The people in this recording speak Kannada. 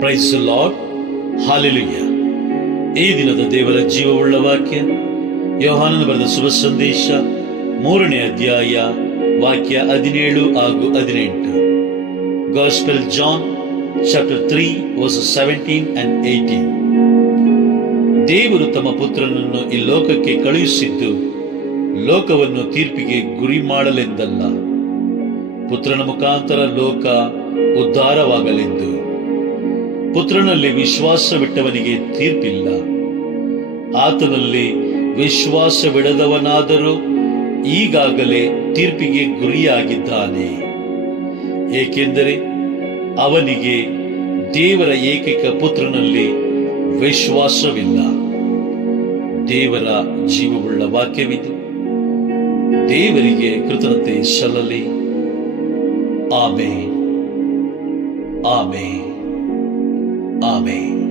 Price the lord. ಹಾಲೆಲೂಯ. ಈ ದಿನದ ದೇವರ ಜೀವವುಳ್ಳ ವಾಕ್ಯ ಯೋಹಾನನ ಬರೆದ ಶುಭ ಸಂದೇಶ 3ನೇ ಅಧ್ಯಾಯ ವಾಕ್ಯ 17 ಹಾಗೂ 18. Gospel John chapter 3 verses 17 and 18. ದೇವರು ತಮ್ಮ ಪುತ್ರನನ್ನು ಈ ಲೋಕಕ್ಕೆ ಕಳುಹಿಸಿದ್ದು ಲೋಕವನ್ನು ತೀರ್ಪಿಗೆ ಗುರಿ ಮಾಡಲೆಂದಲ್ಲ, ಪುತ್ರನ ಮುಖಾಂತರ ಲೋಕ ಉದ್ಧಾರವಾಗಲೆಂದು. ಪುತ್ರನಲ್ಲಿ ವಿಶ್ವಾಸವಿಟ್ಟವನಿಗೆ ತೀರ್ಪಿಲ್ಲ. ಆತನಲ್ಲಿ ವಿಶ್ವಾಸವಿಡದವನಾದರೂ ಈಗಾಗಲೇ ತೀರ್ಪಿಗೆ ಗುರಿಯಾಗಿದ್ದಾನೆ, ಏಕೆಂದರೆ ಅವನಿಗೆ ದೇವರ ಏಕೈಕ ಪುತ್ರನಲ್ಲಿ ವಿಶ್ವಾಸವಿಲ್ಲ. ದೇವರ ಜೀವವುಳ್ಳ ವಾಕ್ಯವಿದು. ದೇವರಿಗೆ ಕೃತಜ್ಞತೆ ಸಲ್ಲಲಿ. Amen, amen, amen.